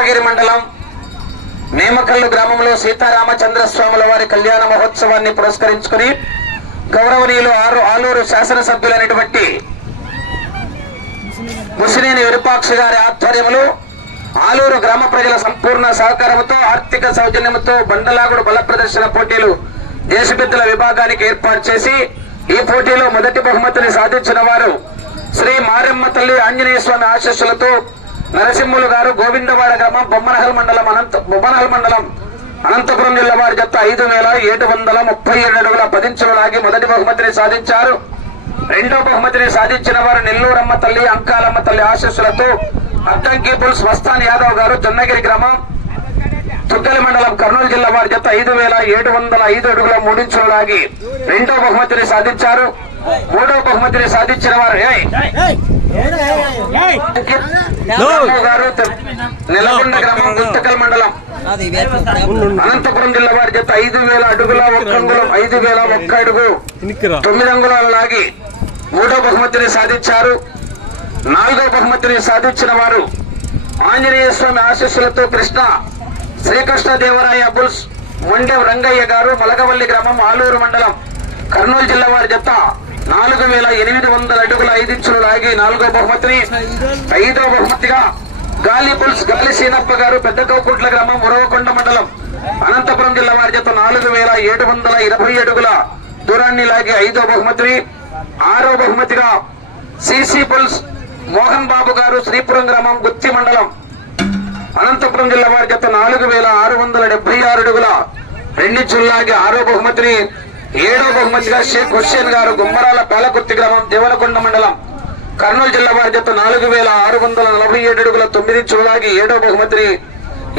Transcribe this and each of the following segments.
కృష్ణగిరి మండలం నేమకల్లు గ్రామంలో సీతారామచంద్రస్వాముల వారి కళ్యాణ మహోత్సవాన్ని పురస్కరించుకుని గౌరవనీయులు ఆలూరు శాసనసభ్యులైనటువంటి ముసినేని విరూపాక్ష గారి ఆధ్వర్యంలో ఆలూరు గ్రామ ప్రజల సంపూర్ణ సహకారంతో ఆర్థిక సౌజన్యంతో బండలాగుడు బల ప్రదర్శన పోటీలు దేశపెద్దల విభాగానికి ఏర్పాటు చేసి ఈ పోటీలో మొదటి బహుమతిని సాధించిన వారు శ్రీ మారెమ్మ తల్లి ఆంజనేయ స్వామి ఆశీస్సులతో నరసింహులు గారు గోవిందవాడ గ్రామం బొమ్మనహల్ మండలం అనంతపురం జిల్లా వారి జత 5,737 అడుగుల 10 ఇంచులు లాగి మొదటి బహుమతిని సాధించారు. రెండో బహుమతిని సాధించిన వారు నెల్లూరమ్మ తల్లి అంకాలమ్మ తల్లి ఆశీస్సులతో అద్దంకి పుల్స్ మస్తాన్ యాదవ్ గారు జొన్నగిరి గ్రామం తుగ్గలి మండలం కర్నూలు జిల్లా వారి జత 5,705 అడుగుల 3 ఇంచులు లాగి రెండో బహుమతిని సాధించారు. మూడో బహుమతిని సాధించిన వారు గారు నెలకొండ గ్రామం గుంతకల్ మండలం అనంతపురం జిల్లా వారి జత 5,000 అడుగుల 1 అంగుళం 5,001 అడుగు 9 అంగుళాల లాగి మూడో బహుమతిని సాధించారు. నాలుగో బహుమతిని సాధించిన వారు ఆంజనేయ స్వామి ఆశీస్సులతో శ్రీకృష్ణదేవరాయ బుల్స్ మొండెం రంగయ్య గారు మలగవల్లి గ్రామం ఆలూరు మండలం కర్నూలు జిల్లా వారి జత 4,800 అడుగుల 5 ఇంచులు లాగి నాలుగో బహుమతిని. ఐదో బహుమతిగా గాలి పుల్స్ గాలి సీనప్ప గారు పెద్ద కౌకుంట్ల గ్రామం మురవకొండ మండలం అనంతపురం జిల్లా వారి జత 4,720 అడుగుల దూరాన్ని లాగి ఐదో బహుమతిని. ఆరో బహుమతిగా సిసి పుల్స్ మోహన్ బాబు గారు శ్రీపురం గ్రామం గుత్తి మండలం అనంతపురం జిల్లా వారి జత 4,676 అడుగుల 2 ఇంచులు లాగి ఆరో బహుమతిని. ఏడో బహుమతిగా షేక్ హుస్సేన్ గారు గుమ్మరాల పేలకుర్తి గ్రామం దేవలకొండ మండలం కర్నూలు జిల్లా వారి జత 4,647 అడుగుల 9 ఇంచులు లాగి ఏడో బహుమతిని.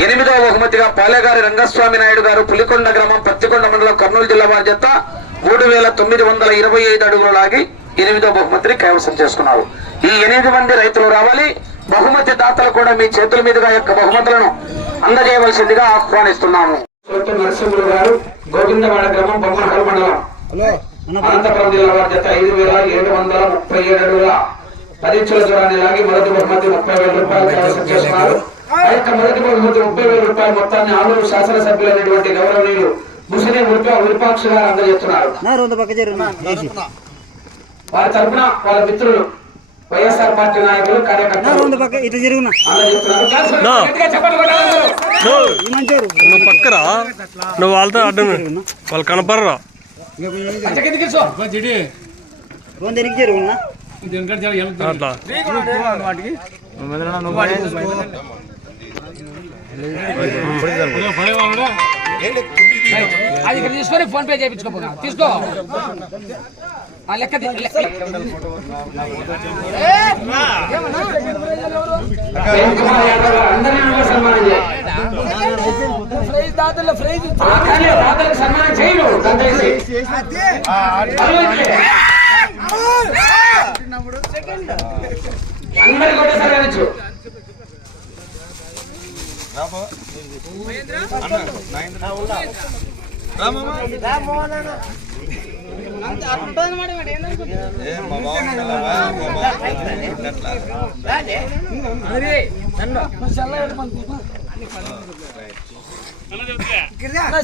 ఎనిమిదో బహుమతిగా పాలెగారి రంగస్వామి నాయుడు గారు పులికొండ గ్రామం పత్తికొండ మండలం కర్నూలు జిల్లా వారి జత 3,925 అడుగులు లాగి ఎనిమిదో బహుమతిని కైవసం చేసుకున్నారు. ఈ 8 మంది రైతులు రావాలి. బహుమతి దాతలు కూడా మీ చేతుల మీదుగా యొక్క బహుమతులను అందజేయవలసిందిగా ఆహ్వానిస్తున్నాము. నరసింహులు గారు గోవిందవాడ గ్రామం బొమ్మనహల్ మండలం అనంతపురం జిల్లా వారి జత 5,737 అడుగుల 10 ఇంచుల దూరాన్ని లాగి మొదటి బహుమతి 30,000 రూపాయలు కైవసం చేసుకున్నారు. ఆ యొక్క మొదటి బహుమతి 30,000 రూపాయల మొత్తాన్ని ఆలూరు శాసనసభ్యులైనటువంటి గౌరవనీయులు ముసినేని విరూపాక్ష గారు అందజేస్తున్నారు. వారి తరఫున వాళ్ళ మిత్రులు వైఎస్ఆర్ పార్టీ నాయకులు కార్యకర్తలు నువ్వు పక్కరా, నువ్వు వాళ్ళతో అడ్డం వాళ్ళు కనపడరా. అది ఇక్కడ తీసుకొని ఫోన్ పే చేయించుకో తీసుకో లెక్క సన్మానం చేయను అందరికి ఒకసారి అనొచ్చు.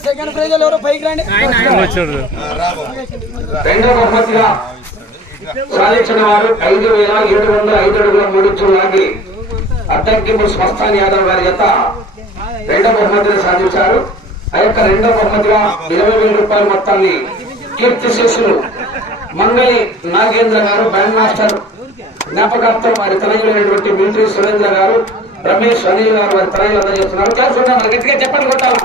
సెకండ్ ప్రైజ్ ఎవరో పైకి రండి. రెండో బహుమతిగా సాధించిన వారు 5,705 అడుగుల 3 ఇంచులు లాగి అద్దంకి పుల్స్ మస్తాన్ యాదవ్ గారి జత రెండో బహుమతిని సాధించారు. ఆ యొక్క రెండో బహుమతిగా 20,000 రూపాయల మొత్తాన్ని కీర్తి శేషులు మంగళి నాగేంద్ర గారు బ్యాండ్ మాస్టర్ జ్ఞాపకార్థం వారి తనయులైనటువంటి మిలిటరీ సురేంద్ర గారు రమేష్ అనిల్ గారు వారి తనయులు అందజేస్తున్నారు. చేస్తున్నారు గట్టిగా చెప్పండి కొట్టాలా.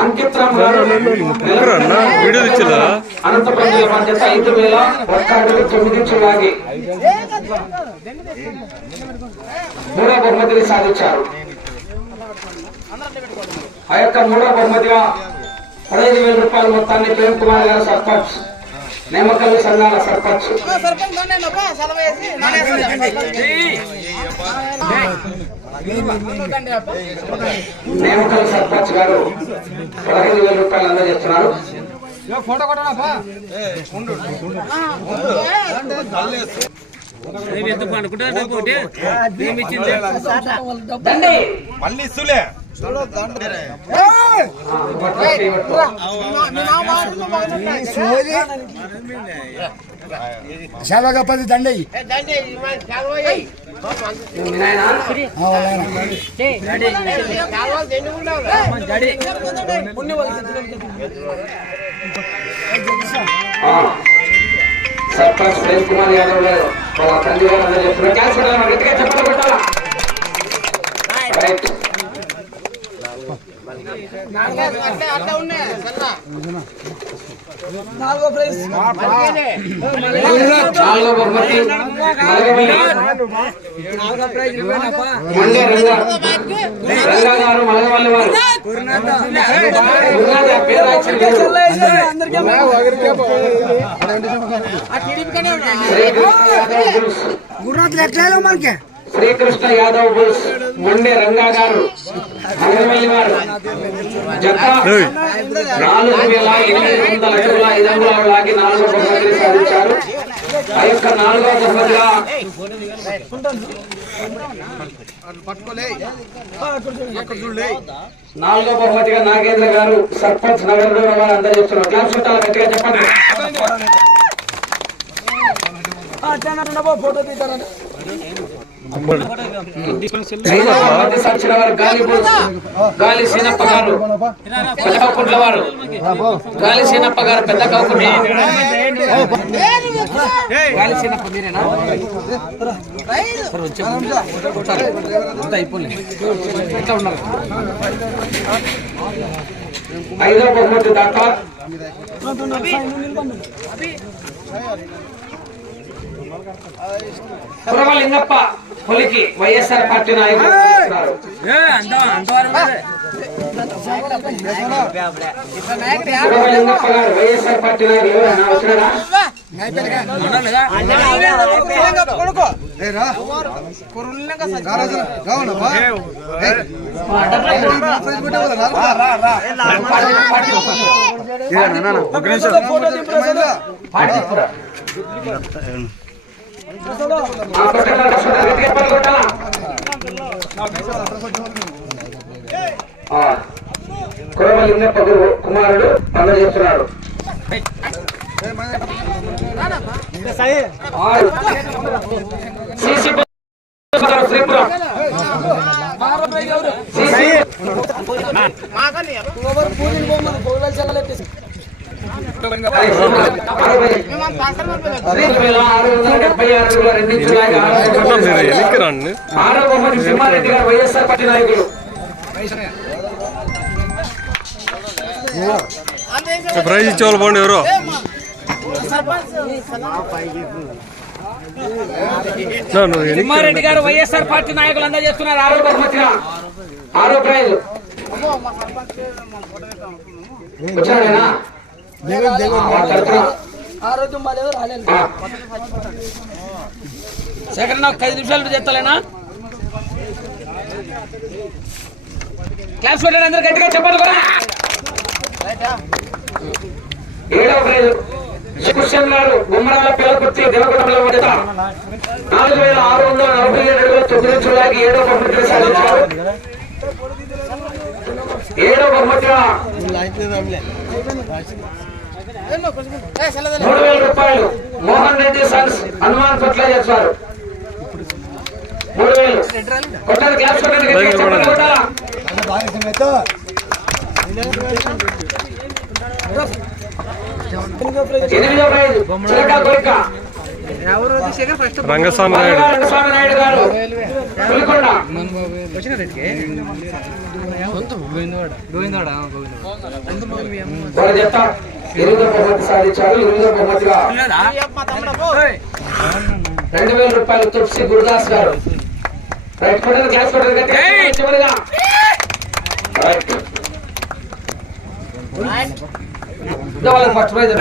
అంకిత్ రామ్ గారు అనంతపురం జిల్లా బాధ్యత 5,001 అడుగులు 9 ఇంచులు లాగి మూడో బహుమతిని సాధించారు. ఆ యొక్క మూడో బహుమతిగా 15,000 రూపాయల మొత్తాన్ని ప్రేమ్ కుమార్ గారు సర్పంచ్ నేమకల్లి సంఘాల సర్పంచ్ నేమకల్ సర్పంచ్ గారు 15,000 రూపాయలు అందజేస్తున్నారు. ఫోటో కొట్టనా మళ్ళీ ఇస్తులే శాలగా 10 దండి సర్పంచ్ ప్రేమ్ కుమార్ యాదవ్ గారు వాళ్ళ తండ్రి గారు అందరూ చెప్తున్నారు. క్లాస్ పెట్టాలి, గట్టిగా చెప్పలు కొట్టాలా. రైట్. నాలుగో బహుమతి మండే రంగా గారు మలగవల్లి వారు. మనకి శ్రీకృష్ణ యాదవ్ బుల్స్ మండే రంగా గారు మలగవల్లి వారు. జత 4,800 అడుగుల 5 అంగుళాలు లాగి 4వ బహుమతిని సాధించారు. ఆ యొక్క 4వ బహుమతిగా నాగేంద్ర గారు సర్పంచ్ నగరంలో వారు అందజేస్తున్నారు. క్లాస్ చుట్టాలు గట్టిగా చెప్పండి. ఫోటో తీస్తారని సాధించిన వారు గాలి సీనప్ప గారు పెద్ద కౌకుంట్ల వారు. గాలి సీనప్ప గారు పెద్ద కౌకుంట్ల. గాలి సీనప్ప మీరేనా? అయిపోలేదు. ఎట్లా ఉన్నారు? 5వ బహుమతి దాకా పురమలింగప్ప పొలికి వైఎస్ఆర్ పార్టీ నాయకులు ఇస్తున్నారు. పురమలింగప్ప గారు వైఎస్ఆర్ పార్టీ నాయకులు ఎవరైనా వచ్చినారా? కురమలింగప్ప కుమారుడు అందజేస్తున్నాడు. శ్రీపురం సింహారెడ్డి గారు వైఎస్ఆర్ పార్టీ నాయకులు. ప్రైజ్ ఇచ్చేవాళ్ళు బాగుండి ఎవరు? సింహారెడ్డి గారు వైఎస్ఆర్ పార్టీ నాయకులు అందజేస్తున్నారు. 6వ ప్రైజ్ వచ్చాడేనా? ఆరోగ్యం బాగాలేదు రాలేదు. శేఖర్ నాకు 5 నిమిషాలు చేస్తాలేనా? క్లాస్ పెట్టండి అందరూ గట్టిగా చెప్పాలి కూడా. 7వ ప్రైజ్ శివశం గారు గుమ్మరాల పిల్లకుర్తి దేవకొండలో జత 4,647 అడుగుల 9 ఇంచులు లాగి 7వ బహుమతిని సాధించారు. 7వ బహుమతిగా 3,000 రూపాయలు మోహన్ రెడ్డి సన్స్ హనుమాన్ పట్ల చేస్తారు. 3,000 కొట్టాలి. క్లాస్ కొట్టాలి. 8వ ప్రైజ్ చిలక కోరిక రంగస్వామి నాయుడు గారు పులికొండ. వారి జత 8వ బహుమతి సాధించారు. 8వ బహుమతిగా 2,000 రూపాయలు తులసి గురుదాస్ గారు. రైట్ కొట్టాలి. క్లాస్ కొట్టాలి. చివరిగా రైట్. First prize